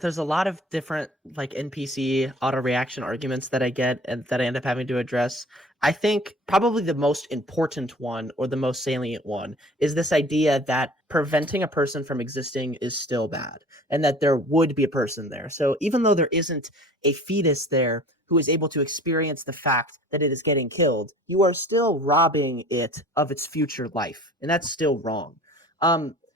there's a lot of different like NPC auto reaction arguments that I get and that I end up having to address. I think probably the most important one or the most salient one is this idea that preventing a person from existing is still bad and that there would be a person there. So even though there isn't a fetus there who is able to experience the fact that it is getting killed, you are still robbing it of its future life, and that's still wrong.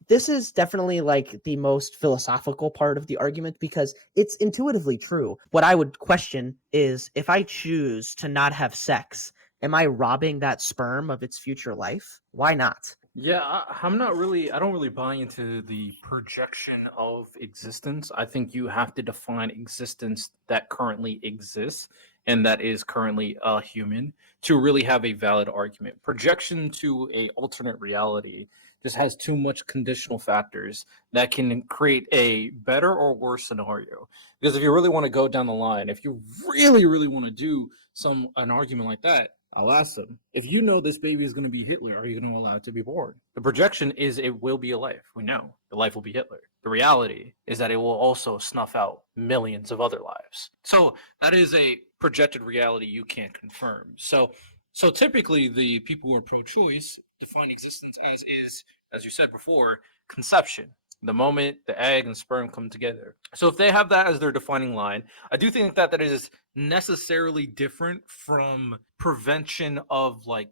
This is definitely like the most philosophical part of the argument because it's intuitively true. What I would question is if I choose to not have sex, am I robbing that sperm of its future life? Why not? Yeah, I'm not really. I don't really buy into the projection of existence. I think you have to define existence that currently exists and that is currently a human to really have a valid argument. Projection to a alternate reality just has too much conditional factors that can create a better or worse scenario. Because if you really want to go down the line, if you really, really want to do an argument like that, I'll ask them, if you know this baby is going to be Hitler, are you going to allow it to be born? The projection is it will be a life. We know the life will be Hitler. The reality is that it will also snuff out millions of other lives. So that is a projected reality you can't confirm. So typically the people who are pro-choice define existence as you said before, conception. The moment the egg and sperm come together. So if they have that as their defining line, I do think that is necessarily different from prevention of like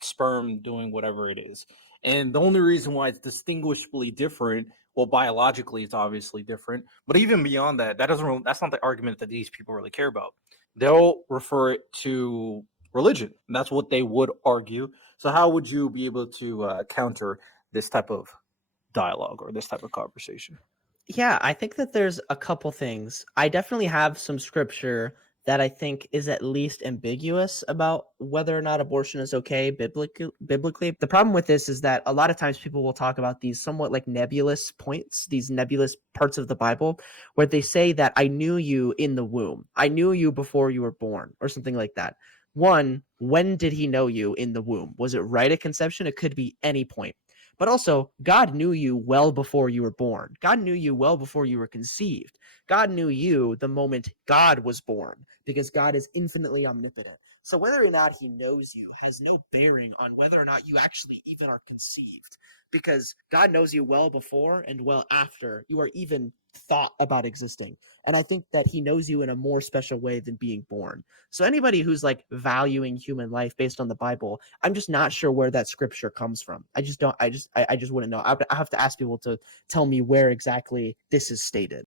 sperm doing whatever it is. And the only reason why it's distinguishably different, well, biologically it's obviously different, but even beyond that, that's not the argument that these people really care about. They'll refer it to religion. And that's what they would argue. So how would you be able to counter this type of dialogue or this type of conversation? Yeah, I think that there's a couple things. I definitely have some scripture that I think is at least ambiguous about whether or not abortion is okay biblically. The problem with this is that a lot of times people will talk about these somewhat like nebulous points, these nebulous parts of the Bible where they say that I knew you in the womb. I knew you before you were born or something like that. One, when did he know you in the womb? Was it right at conception? It could be any point. But also, God knew you well before you were born. God knew you well before you were conceived. God knew you the moment God was born because God is infinitely omnipotent. So whether or not he knows you has no bearing on whether or not you actually even are conceived because God knows you well before and well after you are even thought about existing. And I think that he knows you in a more special way than being born. So anybody who's like valuing human life based on the Bible, I'm just not sure where that scripture comes from. I just don't. I just wouldn't know. I have to ask people to tell me where exactly this is stated.